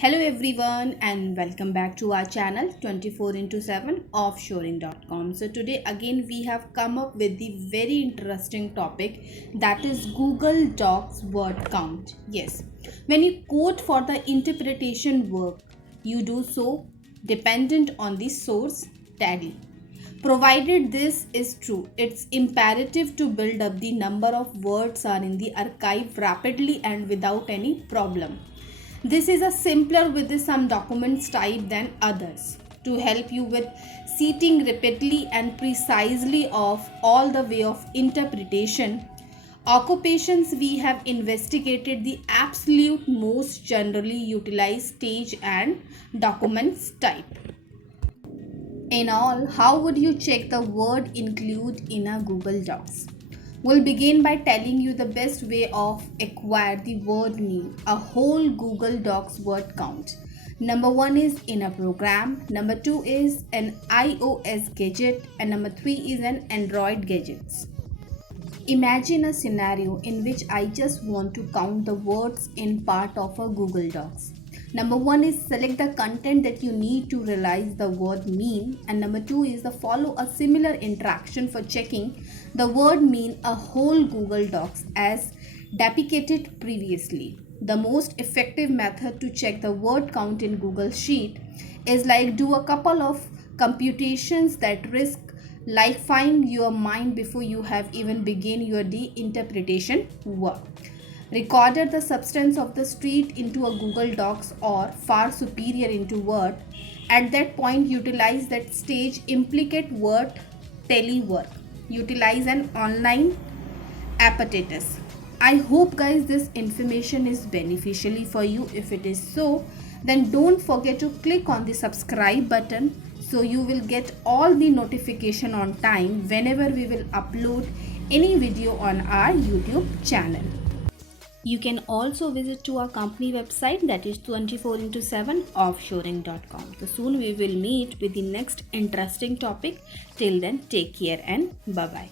Hello everyone and welcome back to our channel 24 into 7 offshoring.com. So today again we have come up with the very interesting topic, that is Google Docs word count. Yes, when you quote for the interpretation work, you do so dependent on the source tally. Provided this is true, it's imperative to build up the number of words are in the archive rapidly and without any problem. This is a simpler with some documents type than others. To help you with citing rapidly and precisely of all the way of interpretation, occupations, we have investigated the absolute most generally utilized stage and documents type. In all, how would you check the word include in a Google Docs? We'll begin by telling you the best way of acquire the word mean, a whole Google Docs word count. Number 1 is in a program, number 2 is an iOS gadget, and number 3 is an Android gadgets. Imagine a scenario in which I just want to count the words in part of a Google Docs. Number 1 is select the content that you need to realize the word mean, and number 2 is the follow a similar interaction for checking the word mean a whole Google Docs as depicted previously. The most effective method to check the word count in Google Sheet is like do a couple of computations that risk liquefying your mind before you have even begin your interpretation work. Recorded the substance of the street into a Google Docs or far superior into Word. At that point, utilize that stage implicate word telework. Utilize an online apparatus. I hope guys this information is beneficially for you. If it is so, then don't forget to click on the subscribe button so you will get all the notification on time whenever we will upload any video on our YouTube channel. You can also visit to our company website, that is 24 into 7 offshoring.com. So soon we will meet with the next interesting topic. Till then, take care and bye bye.